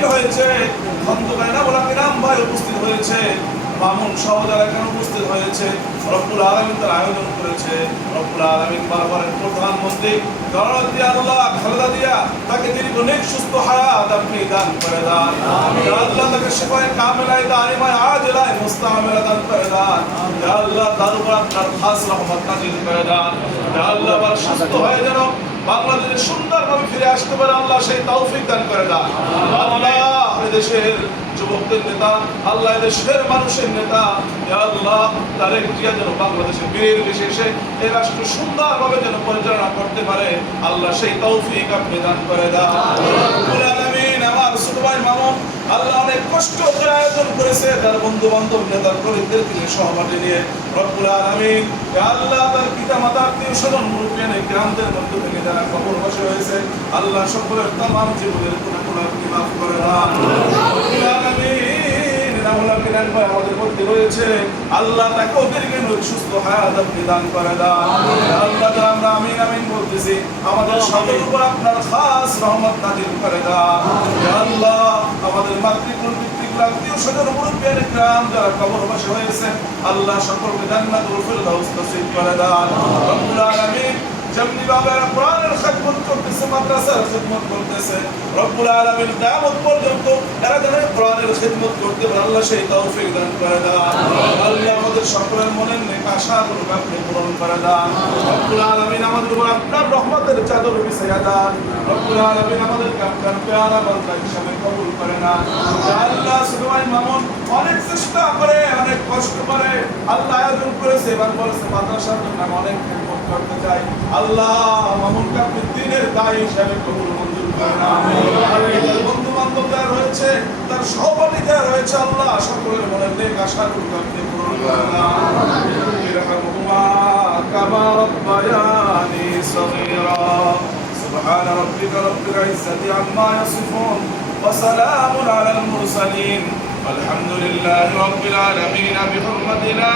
সামিল হয়েছে, খন্দকার ইনাম ভাই উপস্থিত হয়েছে, মামুন সহ যারা এখানে উপস্থিত হয়েছে, রব্বুল আলামিন তার আয়োজন করেছে। রব্বুল আলামিন বারবারের প্রধানমন্ত্রী জননেত্রী আল্লাহ খালেদা জিয়া তাকে দীর্ঘ নেক সুস্থ হায়াত আপনি দান করে দেন। ইয়া আল্লাহ তাকে শিফায়ে কামিলায়ে দাইমায়ে আজলায়ে মুস্তামিলা দান করে দেন। ইয়া আল্লাহ তার উপর আপনার খাস রহমত নাযিল করে দেন। ইয়া আল্লাহ আবার সুস্থ হয়ে যেন বাংলাদেশে সুন্দরভাবে ফিরে আসতে পারে আল্লাহ সেই তৌফিক দান করে দেন। আল্লাহ দেশের যুবকদের নেতা, আল্লাহ দেশের মানুষের নেতা, ইয়া আল্লাহ তারেক জিয়া যেন বাংলাদেশের বীর বিশেষে এই রাষ্ট্র সুন্দরভাবে যেন পরিচালনা করতে পারে আল্লাহ সেই তৌফিক আপনি দান করে দেন। রব্বুল আলামিন আমার ছোট ভাই মামুন আল্লাহ অনেক কষ্ট করে আয়োজন করেছে, তার বন্ধু বান্ধব নেতার কর্মীদেরকে নিয়ে সহপাঠী নিয়ে। রব্বুল আলামিন ইয়া আল্লাহ তার পিতা মাতা আত্মীয় স্বজন মুরব্বিয়ান গ্রামদের মধ্য থেকে যারা কবরবাসী হয়েছে আল্লাহ সকলের তামাম জীবনের গুনাহ আপনি মাফ করে দেন। রব্বুল আলামিন রাহুল ভাই আমাদের মধ্যে রয়েছে, আল্লাহ তাকে ওদেরকে সুস্থ হায়াত আপনি দান করে দেন। আল্লাহ আমরা আমিন আমিন বলতেছি, আমাদের সকলের উপর আপনার খাস রহমত নাযিল করে দেন। ইয়া আল্লাহ আমাদের মাতৃকুল পিতৃকুল আত্মীয় স্বজন মুরব্বিয়ান গ্রাম যারা কবরবাসী হয়েছে আল্লাহ সকলকে জান্নাতুল ফিরদাউস নসিব করে দেন। রব্বুল আলামিন যেমনি বাবারা কোরআনের খিদমত করতেছে, মাদ্রাসার খিদমত করতেছে, রব্বুল আলামিন কিয়ামত পর্যন্ত এরা যেন কোরআনের খিদমত করতে পারে আল্লাহ সেই তৌফিক দান করে দেন। আল্লাহ আমাদের সকলের মনের নেক আশাগুলো আপনি পূরণ করে দেন। রব্বুল আলামিন আমাদের উপর আপনার রহমতের চাদর বিছায়া দেন। রব্বুল আলামিন আমাদেরকে আপনার পেয়ারা বান্দা হিসেবে কবুল করে নেন। ইয়া আল্লাহ সুবহান মামুন অনেক চেষ্টা করে অনেক কষ্ট করে আল্লাহ আয়োজন করেছে, এবার বলেছে মাদ্রাসার জন্য অনেক খিদমত করতে চাই। আল্লাহ মামুনকে আপনি দ্বীনের দায়ী হিসেবে কবুল মঞ্জুর করে নেন। আর তার বন্ধু বান্ধব যারা রয়েছে, তার সহপাঠী যারা রয়েছে আল্লাহ সকলের মনের নেক আশাগুলো আপনি পূরণ করে দেন। ইরহামহুমা কামা রাব্বায়ানি সগীরা। সুবহান রাব্বিকা রাব্বিল ইজ্জাতি আম্মা ইয়াসিফুন ওয়া সালামুন আলাল মুরসালিন ওয়ালহামদুলিল্লাহি রাব্বিল আলামিন বিহুরমাতি লা